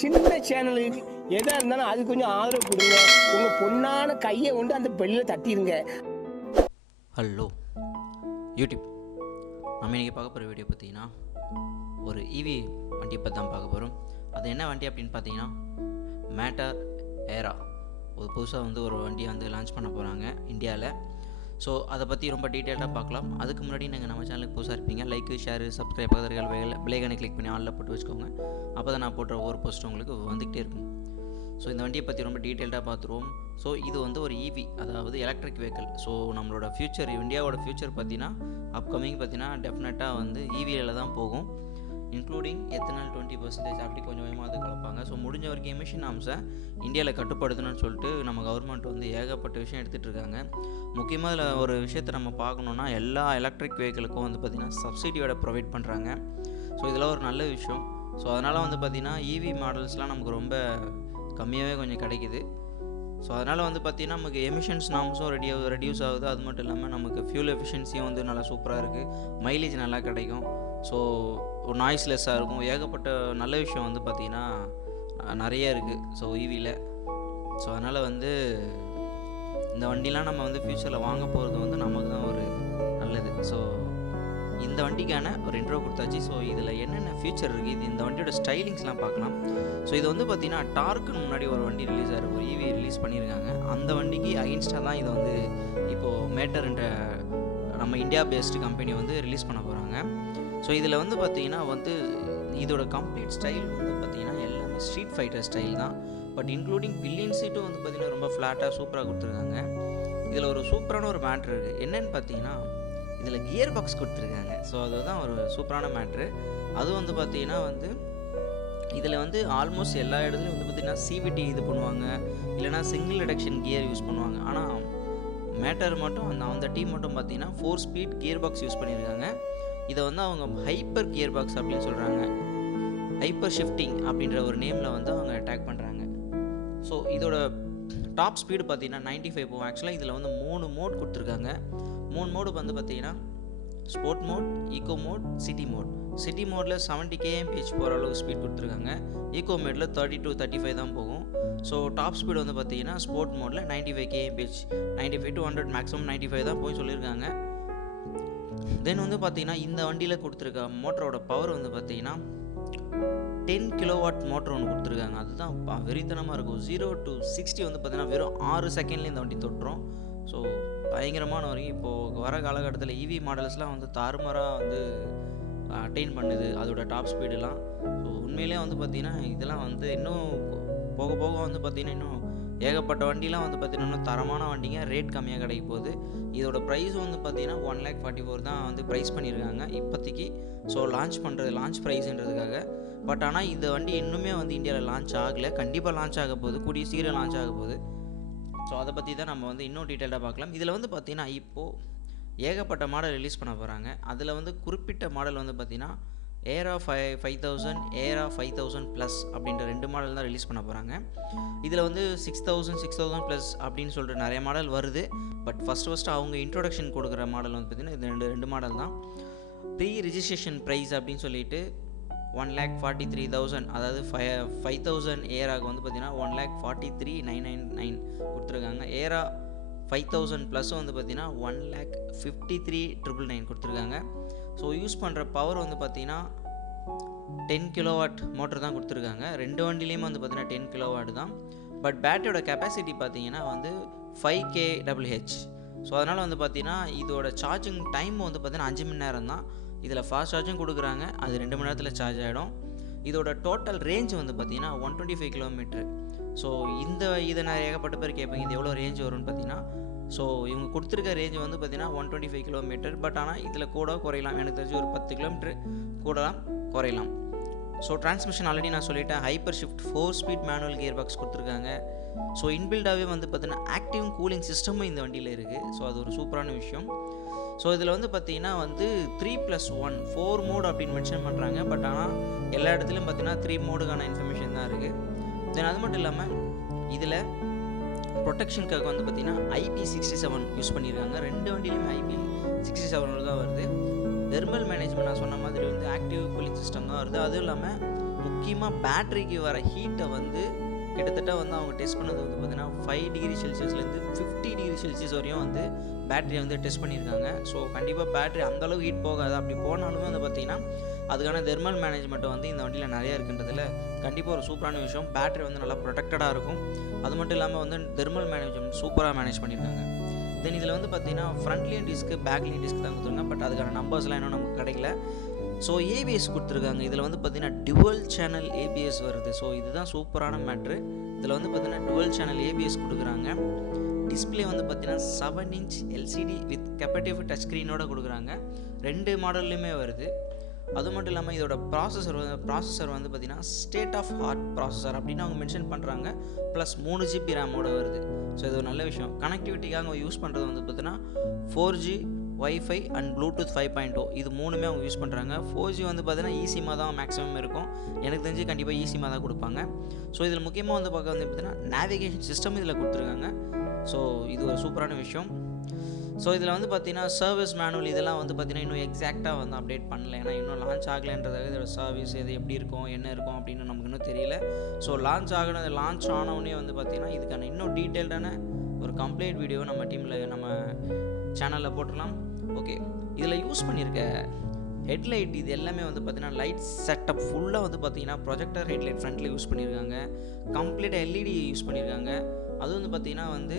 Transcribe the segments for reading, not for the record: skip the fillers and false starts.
சின்ன சேனலுக்கு எதாக இருந்தாலும் அது கொஞ்சம் ஆதரவு கொடுங்க. உங்கள் பொண்ணான கையை கொண்டு அந்த பெல்லில் தட்டிடுங்க. ஹலோ யூடியூப், நம்ம இன்றைக்கி பார்க்க போகிற வீடியோ பார்த்தீங்கன்னா ஒரு ஈவி வண்டியை பற்றி தான் பார்க்க போகிறோம். அது என்ன வண்டி அப்படின்னு பார்த்தீங்கன்னா மேட்டர் ஏரா. ஒரு புதுசாக ஒரு வண்டியை லான்ச் பண்ண போகிறாங்க இந்தியாவில். ஸோ அதை பற்றி ரொம்ப டீட்டெயிலாக பார்க்கலாம். அதுக்கு முன்னாடி நீங்கள் நம்ம சேனலுக்கு புதுசாக இருப்பீங்க, லைக்கு, ஷேரு, சப்ஸ்கிரைப் பக்கத்தில் பெல்லைக்கானை கிளிக் பண்ணி ஆளில் போட்டு வச்சுக்கோங்க. அப்போ தான் நான் போடுற ஒவ்வொரு போஸ்ட்டும் உங்களுக்கு வந்துகிட்டே இருக்கும். ஸோ இந்த வண்டியை பற்றி ரொம்ப டீட்டெயில்டாக பார்த்துருவோம். ஸோ இது ஒரு ஈவி, அதாவது எலக்ட்ரிக் வெஹிக்கிள். ஸோ நம்மளோட ஃப்யூச்சர், இந்தியாவோட ஃப்யூச்சர் பார்த்தீங்கன்னா அப்கமிங் பார்த்தீங்கன்னா டெஃபினட்டாக ஈவியில் தான் போகும். இன்க்ளூடிங் எத்தனால் 20% அப்படி கொஞ்சம் கொஞ்சமாக அது கலப்பாங்க. ஸோ முடிஞ்ச வரைக்கும் எமிஷன் நாம்ஸை இந்தியாவில் கட்டுப்படுத்தணும்னு சொல்லிட்டு நம்ம கவர்மெண்ட் ஏகப்பட்ட விஷயம் எடுத்துகிட்டு இருக்காங்க. முக்கியமாக இதில் ஒரு விஷயத்தை நம்ம பார்க்கணுன்னா, எல்லா எலக்ட்ரிக் வெஹிக்கிளுக்கும் பார்த்திங்கன்னா சப்சிடியோட ப்ரொவைட் பண்ணுறாங்க. ஸோ இதெல்லாம் ஒரு நல்ல விஷயம். ஸோ அதனால் பார்த்திங்கன்னா ஈவி மாடல்ஸ்லாம் நமக்கு ரொம்ப கம்மியாகவே கொஞ்சம் கிடைக்கிது. ஸோ அதனால் பார்த்திங்கன்னா நமக்கு எமிஷன்ஸ் நாம்ஸும் ரெடியூஸ் ஆகுது. அது மட்டும் இல்லாமல் நமக்கு ஃபியூல் எஃபிஷியன்சியும் நல்லா சூப்பராக இருக்குது. மைலேஜ் நல்லா கிடைக்கும். ஸோ ஒரு நாய்ஸ்லெஸ்ஸாக இருக்கும். ஏகப்பட்ட நல்ல விஷயம் பார்த்திங்கன்னா நிறைய இருக்குது ஸோ ஈவியில். ஸோ அதனால் இந்த வண்டிலாம் நம்ம ஃப்யூச்சரில் வாங்க போகிறது நமக்கு தான் ஒரு நல்லது. ஸோ இந்த வண்டிக்கான ஒரு இன்ட்ரோ கொடுத்தாச்சு. ஸோ இதில் என்னென்ன ஃபியூச்சர் இருக்குது, இந்த வண்டியோட ஸ்டைலிங்ஸ்லாம் பார்க்கலாம். ஸோ இது பார்த்திங்கன்னா டார்க்குன்னு முன்னாடி ஒரு வண்டி ரிலீஸ் ஆகிருக்கு, ஒரு ஈவி ரிலீஸ் பண்ணியிருக்காங்க. அந்த வண்டிக்கு அகைன்ஸ்டாக தான் இது இப்போது மேட்டர்ன்ற நம்ம இந்தியா பேஸ்டு கம்பெனி ரிலீஸ் பண்ண போகிறாங்க. ஸோ இதில் பார்த்திங்கன்னா இதோட கம்ப்ளீட் ஸ்டைல் பார்த்திங்கன்னா எல்லாமே ஸ்ட்ரீட் ஃபைட்டர் ஸ்டைல் தான். பட் இன்க்ளூடிங் பில்லியன் சீட்டும் பார்த்திங்கன்னா ரொம்ப ஃப்ளாட்டாக சூப்பராக கொடுத்துருக்காங்க. இதில் ஒரு சூப்பரான ஒரு மேட்ரு இருக்குது. என்னென்னு பார்த்தீங்கன்னா இதில் கியர் பாக்ஸ் கொடுத்துருக்காங்க. ஸோ அதுதான் ஒரு சூப்பரான மேட்ரு. அது பார்த்திங்கன்னா இதில் ஆல்மோஸ்ட் எல்லா இடத்துலையும் பார்த்திங்கன்னா சிவிடி இது பண்ணுவாங்க, இல்லைனா சிங்கிள் ரிடக்ஷன் கியர் யூஸ் பண்ணுவாங்க. ஆனால் மேட்டர் மட்டும் அந்த டீம் மட்டும் பார்த்திங்கன்னா 4 ஸ்பீட் கியர் பாக்ஸ் யூஸ் பண்ணியிருக்காங்க. இதை அவங்க ஹைப்பர் கியர் பாக்ஸ் அப்படின்னு சொல்கிறாங்க. ஹைப்பர் ஷிஃப்டிங் அப்படின்ற ஒரு நேமில் அவங்க அட்டாக் பண்ணுறாங்க. ஸோ இதோட டாப் ஸ்பீடு பார்த்தீங்கன்னா 95 போகும். ஆக்சுவலாக இதில் 3 மோட் கொடுத்துருக்காங்க. 3 மோடு பார்த்தீங்கன்னா sport mode, eco mode, city mode. City மோடில் 70 kmph போகிற அளவுக்கு ஸ்பீட் கொடுத்துருக்காங்க. ஈகோ மோடில் 30 to 35 தான் போகும். ஸோ டாப் ஸ்பீடு பார்த்தீங்கன்னா ஸ்போர்ட் மோடில் 95 kmph, 95 to 100 மேக்ஸிமம் 95 தான் போய் சொல்லியிருக்காங்க. தென் பார்த்தீங்கன்னா இந்த வண்டியில் கொடுத்துருக்க மோட்டரோட பவர் பார்த்தீங்கன்னா 10 கிலோவாட் மோட்டர் ஒன்று கொடுத்துருக்காங்க. அதுதான் வெறித்தனமாக இருக்கும். 0 to 60 பார்த்தீங்கன்னா வெறும் 6 செகண்ட்லேயே இந்த வண்டி தொட்டுரும். ஸோ பயங்கரமான வரைக்கும் இப்போது வர காலகட்டத்தில் ஈவி மாடல்ஸ்லாம் தாறுமாறாக அட்டைன் பண்ணுது அதோட டாப் ஸ்பீடுலாம். ஸோ உண்மையிலே பார்த்தீங்கன்னா இதெல்லாம் இன்னும் போக போக பார்த்தீங்கன்னா இன்னும் ஏகப்பட்ட வண்டிலாம் பார்த்தீங்கன்னா இன்னும் தரமான வண்டிங்க ரேட் கம்மியாக கிடைக்க போகுது. இதோட ப்ரைஸ் பார்த்தீங்கன்னா 1,44,000 தான் ப்ரைஸ் பண்ணியிருக்காங்க இப்போதைக்கு. So launch ப்ரைஸுன்றதுக்காக. பட் ஆனால் இந்த வண்டி இன்னுமே இந்தியாவில் லான்ச் ஆகலை. கண்டிப்பாக லான்ச் ஆக போகுது, கூடிய சீக்கிரம் லான்ச் ஆக போகுது. ஸோ அதை பற்றி தான் நம்ம இன்னும் டீட்டெயிலாக பார்க்கலாம். இதில் பார்த்தீங்கன்னா இப்போது ஏகப்பட்ட மாடல் ரிலீஸ் பண்ண போகிறாங்க. அதில் குறிப்பிட்ட மாடல் பார்த்தீங்கன்னா ஏரா 5000, ஏரா 5000+ அப்படின்ற 2 மாடல் தான் ரிலீஸ் பண்ண போகிறாங்க. இதில் 6000, 6000+ அப்படின்னு சொல்லிட்டு நிறைய மாடல் வருது. பட் ஃபஸ்ட்டு அவங்க இன்ட்ரோடக்ஷன் கொடுக்குற மாடல் பார்த்தீங்கன்னா இது ரெண்டு மாடல் தான். ப்ரீ ரிஜிஸ்ட்ரேஷன் ப்ரைஸ் அப்படின்னு சொல்லிட்டு 1,43,000, அதாவது 5000 ஏராவுக்கு பார்த்தீங்கன்னா 1,43,999 கொடுத்துருக்காங்க. ஏரா 5000+ பார்த்தீங்கன்னா 1,53,999 கொடுத்துருக்காங்க. ஸோ யூஸ் பண்ணுற பவர் பார்த்தீங்கன்னா 10 கிலோவாட் மோட்டர் தான் கொடுத்துருக்காங்க. ரெண்டு வண்டிலையுமே பார்த்தீங்கன்னா 10 கிலோவாட் தான். பட் பேட்டரியோட கெப்பாசிட்டி பார்த்தீங்கன்னா 5 kWh. ஸோ அதனால் பார்த்தீங்கன்னா இதோட சார்ஜிங் டைம் பார்த்தீங்கன்னா 5 மணி நேரம் தான். இதில் ஃபாஸ்ட் சார்ஜும் கொடுக்குறாங்க, அது 2 மணி நேரத்தில் சார்ஜ் ஆகிடும். இதோட டோட்டல் ரேஞ்ச் பார்த்தீங்கன்னா 125 கிலோமீட்டர். ஸோ இதை நான் ஏகப்பட்ட பேர் கேட்பீங்க, இது எவ்வளோ ரேஞ்ச் வரும்னு பார்த்தீங்கன்னா, ஸோ இவங்க கொடுத்துருக்க ரேஞ்ச் பார்த்தீங்கன்னா 125 கிலோமீட்டர். பட் ஆனால் இதில் கூட குறையலாம். எனக்கு தெரிஞ்சு ஒரு 10 கிலோமீட்டர் கூடலாம் குறையலாம். ஸோ டிரான்ஸ்மிஷன் ஆல்ரெடி நான் சொல்லிட்டேன். Hyper shift 4 speed manual gear box கொடுத்துருக்காங்க. ஸோ இன்பில்டாகவே பார்த்தீங்கன்னா ஆக்டிவ் கூலிங் சிஸ்டமும் இந்த வண்டியில் இருக்குது. ஸோ அது ஒரு சூப்பரான விஷயம். ஸோ இதில் பார்த்தீங்கன்னா 3+1 4 மோடு அப்படின்னு மென்ஷன் பண்ணுறாங்க. பட் ஆனால் எல்லா இடத்துலையும் பார்த்தீங்கன்னா 3 மோடுக்கான இன்ஃபர்மேஷன் தான் இருக்குது. தென் அது மட்டும் இல்லாமல் இதில் ப்ரொடெக்ஷனுக்காக பார்த்தீங்கன்னா IP67 யூஸ் பண்ணியிருக்காங்க. ரெண்டு வண்டியிலையுமே IP67 தான் வருது. தெர்மல் மேனேஜ்மெண்ட் நான் சொன்ன மாதிரி வந்து ஆக்டிவ் கூலிங் சிஸ்டம் தான் வருது. அதுவும் இல்லாமல் முக்கியமாக பேட்டரிக்கு வர ஹீட்டை வந்து கிட்டத்தட்ட வந்து அவங்க டெஸ்ட் பண்ணது வந்து பார்த்திங்கன்னா 5 டிகிரி செல்சியஸ்லேருந்து 50 டிகிரி செல்சியஸ் வரையும் வந்து பேட்டரியை வந்து டெஸ்ட் பண்ணியிருக்காங்க. ஸோ கண்டிப்பாக பேட்டரி அந்தளவு ஹீட் போகாது. அப்படி போனாலுமே வந்து பார்த்திங்கன்னா அதுக்கான தெர்மல் மேனேஜ்மெண்ட்டு வந்து இந்த வண்டியில் நிறையா இருக்குன்றதுல கண்டிப்பாக ஒரு சூப்பரான விஷயம். பேட்டரி வந்து நல்லா ப்ரொடெக்டடாக இருக்கும். அது மட்டும் இல்லாமல் வந்து தெர்மல் மேனேஜ்மெண்ட் சூப்பராக மேனேஜ் பண்ணியிருக்காங்க. தென் இதில் வந்து பார்த்திங்கன்னா ஃப்ரண்ட்லேயும் டிஸ்க்கு பேக்லேயும் டிஸ்க் தான் கொடுத்துருங்க. பட் அதுக்கான நம்பர்ஸ்லாம் இன்னும் நமக்கு கிடைக்கல. ஸோ ஏபிஎஸ் கொடுத்துருக்காங்க. இதில் வந்து பார்த்திங்கன்னா டுவல் சேனல் ஏபிஎஸ் வருது. ஸோ இதுதான் சூப்பரான மேட்ரு. இதில் வந்து பார்த்திங்கன்னா டுவல் சேனல் ஏபிஎஸ் கொடுக்குறாங்க. டிஸ்பிளே வந்து பார்த்திங்கன்னா 7 இன்ச் எல்சிடி வித் கெப்பேட்டிவ் டச் ஸ்க்ரீனோட கொடுக்குறாங்க. 2 மாடல்லையுமே வருது. அது மட்டும் இல்லாமல் இதோட ப்ராசஸர் வந்து பார்த்திங்கன்னா ஸ்டேட் ஆஃப் ஆர்ட் ப்ராசஸர் அப்படின்னு அவங்க மென்ஷன் பண்ணுறாங்க. ப்ளஸ் 3 GB ரேமோட வருது. ஸோ இது ஒரு நல்ல விஷயம். கனெக்டிவிட்டிக்காக அவங்க யூஸ் பண்ணுறது வந்து பார்த்திங்கன்னா 4G வைஃபை அண்ட் ப்ளூடூத் 5.0 இது 3மே அவங்க யூஸ் பண்ணுறாங்க. 4G வந்து பார்த்தீங்கன்னா ஈஸிமாக தான் மேக்ஸிமம் இருக்கும். எனக்கு தெரிஞ்சு கண்டிப்பாக ஈஸிமாக தான் கொடுப்பாங்க. ஸோ இதில் முக்கியமாக வந்து பார்க்க வந்து பார்த்தீங்கன்னா நேவிகேஷன் சிஸ்டம் இதில் கொடுத்துருக்காங்க. ஸோ இது ஒரு சூப்பரான விஷயம். ஸோ இதில் வந்து பார்த்தீங்கன்னா சர்வீஸ் மேனுவல் இதெல்லாம் வந்து பார்த்தீங்கன்னா இன்னும் எக்ஸாக்டாக வந்து அப்டேட் பண்ணல. ஏன்னா இன்னும் லான்ச் ஆகலைன்றதாக இதோட சர்வீஸ் இது எப்படி இருக்கும் என்ன இருக்கும் அப்படின்னு நமக்கு இன்னும் தெரியல. ஸோ லான்ச் ஆனவுடனே வந்து பார்த்திங்கன்னா இதுக்கான இன்னும் டீட்டெயில்டான ஒரு கம்ப்ளீட் வீடியோ நம்ம டீமில் நம்ம சேனலில் போட்டுடலாம். ஓகே, இதில் யூஸ் பண்ணியிருக்க ஹெட்லைட் இது எல்லாமே வந்து பார்த்திங்கன்னா லைட் செட்டப் ஃபுல்லாக வந்து பார்த்திங்கன்னா ப்ரொஜெக்டர் ஹெட்லைட் ஃப்ரண்ட்டில் யூஸ் பண்ணியிருக்காங்க. கம்ப்ளீட்டாக எல்இடி யூஸ் பண்ணியிருக்காங்க. அது வந்து பார்த்திங்கன்னா வந்து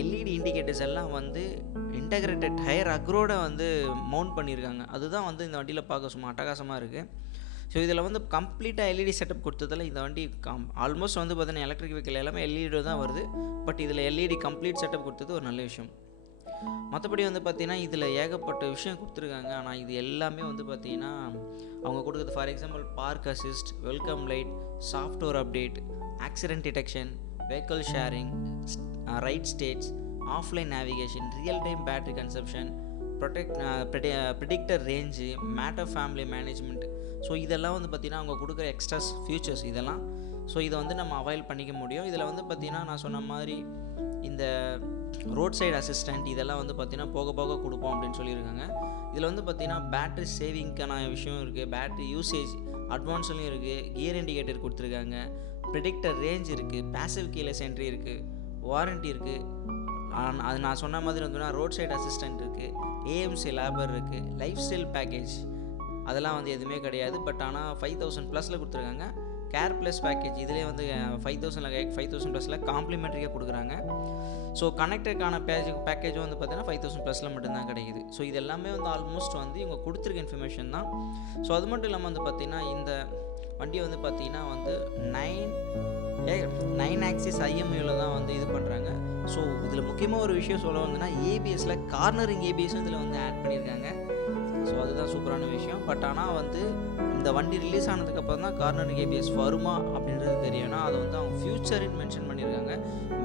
எல்இடி இண்டிகேட்டர்ஸ் எல்லாம் வந்து இன்டகிரேட்டட் ஹையர் அக்ரோட வந்து மவுண்ட் பண்ணியிருக்காங்க. அதுதான் வந்து இந்த வண்டியில் பார்க்க சும்மா அட்டகாசமாக இருக்குது. ஸோ இதில் வந்து கம்ப்ளீட்டாக எல்இடி செட்டப் கொடுத்ததில் இந்த வண்டி ஆல்மோஸ்ட் வந்து பார்த்தீங்கன்னா எலக்ட்ரிக் வெஹிக்கிள் எல்லாமே எல்இடி தான் வருது. பட் இதில் எல்இடி கம்ப்ளீட் செட்டப் கொடுத்தது ஒரு நல்ல விஷயம். மற்றபடி வந்து பார்த்திங்கன்னா இதில் ஏகப்பட்ட விஷயம் கொடுத்துருக்காங்க. ஆனால் இது எல்லாமே வந்து பார்த்திங்கன்னா அவங்க கொடுக்குறது for example park assist, welcome light, software update, accident detection, vehicle sharing, right states, offline navigation, real time battery consumption, predictor range, matter family management. So இதெல்லாம் வந்து பார்த்திங்கன்னா அவங்க கொடுக்குற எக்ஸ்ட்ராஸ் ஃபியூச்சர்ஸ் இதெல்லாம். ஸோ இதை வந்து நம்ம அவைல் பண்ணிக்க முடியும். இதில் வந்து பார்த்திங்கன்னா நான் சொன்ன மாதிரி இந்த ரோட் சைடு அசிஸ்டண்ட் இதெல்லாம் வந்து பார்த்திங்கன்னா போக போக கொடுப்போம் அப்படின்னு சொல்லியிருக்காங்க. இதில் வந்து பார்த்திங்கன்னா பேட்ரி சேவிங்க்கான விஷயம் இருக்குது, பேட்ரி யூசேஜ் அட்வான்ஸ்லையும் இருக்குது, கியர் இண்டிகேட்டர் கொடுத்துருக்காங்க, ப்ரிடிக்டர் ரேஞ்ச் இருக்குது, பேசிவ் கீலெஸ் என்ட்ரி இருக்குது, வாரண்ட்டி இருக்குது. அது நான் சொன்ன மாதிரி வந்துன்னா ரோட் சைடு அசிஸ்டண்ட் இருக்குது, ஏஎம்சி லேபர் இருக்குது, லைஃப் ஸ்டைல் பேக்கேஜ் அதெல்லாம் வந்து எதுவுமே கிடையாது. பட் ஆனால் 5000 ப்ளஸில் கொடுத்துருக்காங்க. கேர் ப்ளஸ் பேக்கேஜ் இதிலே வந்து 5000 ப்ளஸில் காம்ப்ளிமெண்ட்ரியாக கொடுக்குறாங்க. ஸோ கனெக்டருக்கான பேக்கேஜ் வந்து பார்த்தீங்கன்னா 5000 ப்ளஸில் மட்டும்தான் கிடைக்குது. ஸோ இது எல்லாமே வந்து ஆல்மோஸ்ட் வந்து இவங்க கொடுத்துருக்க இன்ஃபர்மேஷன் தான். ஸோ அது மட்டும் இல்லாமல் வந்து பார்த்திங்கன்னா இந்த வண்டியை வந்து பார்த்திங்கன்னா வந்து 9 ஆக்சிஸ் ஐஎம்யூவில் தான் வந்து இது பண்ணுறாங்க. ஸோ இதில் முக்கியமாக ஒரு விஷயம் சொல்ல வந்ததுன்னா ஏபிஎஸில் கார்னரிங் ஏபிஎஸும் இதில் வந்து ஆட் பண்ணியிருக்காங்க. ஸோ அதுதான் சூப்பரான விஷயம். பட் ஆனால் வந்து இந்த வண்டி ரிலீஸ் ஆனதுக்கப்புறம் தான் கார்னரிங் ஏபிஎஸ் வருமா அப்படின்றது தெரியும். ஏன்னா அதை வந்து அவங்க ஃபியூச்சரின்னு மென்ஷன் பண்ணியிருக்காங்க.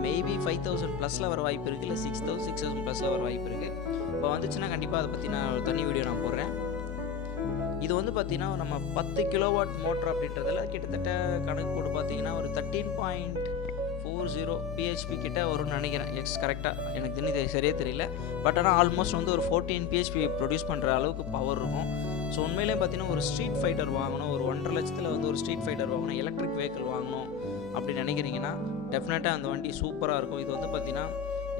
மேபி 5000 ப்ளஸில் வர வாய்ப்பு இருக்குது, இல்லை 6000 ப்ளஸில் வர வாய்ப்பு இருக்குது. இப்போ வந்துச்சுன்னா கண்டிப்பாக அதை பற்றி நான் ஒரு தனி வீடியோ நான் போடுறேன். இது வந்து பார்த்திங்கன்னா நம்ம 10 கிலோவாட் மோட்டர் அப்படின்றதில் கிட்டத்தட்ட கணக்கு போட்டு பார்த்திங்கன்னா ஒரு 13.40 PHP கிட்ட வரும்னு நினைக்கிறேன். கரெக்டாக எனக்கு தெரிஞ்சு சரியே தெரியல. பட் ஆனால் ஆல்மோஸ்ட் வந்து ஒரு 14 PHP ப்ரொடியூஸ் பண்ணுற அளவுக்கு பவர் இருக்கும். ஸோ உண்மையிலே பார்த்தீங்கன்னா ஒரு ஸ்ட்ரீட் ஃபைட்டர் வாங்கணும், ஒரு 1.5 லட்சத்தில் வந்து ஒரு ஸ்ட்ரீட் ஃபைட்டர் வாங்கணும், எலக்ட்ரிக் வெஹிக்கிள் வாங்கணும் அப்படி நினைக்கிறீங்கன்னா டெஃபினட்டாக அந்த வண்டி சூப்பராக இருக்கும். இது வந்து பார்த்திங்கன்னா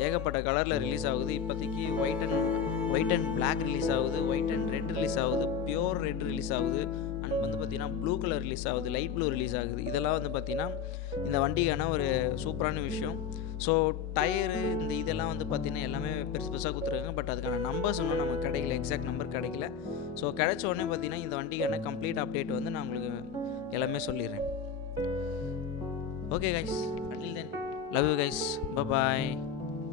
ஏகப்பட்ட கலரில் ரிலீஸ் ஆகுது. இப்போதைக்கு ஒயிட் அண்ட் பிளாக் ரிலீஸ் ஆகுது, ஒயிட் அண்ட் ரெட் ரிலீஸ் ஆகுது, பியோர் ரெட் ரிலீஸ் ஆகுது, அண்ட் வந்து பார்த்திங்கன்னா ப்ளூ கலர் ரிலீஸ் ஆகுது, லைட் ப்ளூ ரிலீஸ் ஆகுது. இதெல்லாம் வந்து பார்த்திங்கன்னா இந்த வண்டிக்கான ஒரு சூப்பரான விஷயம். ஸோ டயரு இதெல்லாம் வந்து பார்த்திங்கன்னா எல்லாமே பெருசு பெருசாக கொடுத்துருக்காங்க. பட் அதுக்கான நம்பர்ஸ் இன்னும் நமக்கு கிடைக்கல, எக்ஸாக்ட் நம்பர் கிடைக்கல. ஸோ கிடைச்ச உடனே பார்த்திங்கன்னா இந்த வண்டிக்கான கம்ப்ளீட் அப்டேட் வந்து நான் உங்களுக்கு எல்லாமே சொல்லிடுறேன். Okay guys, until then, love you guys, bye bye.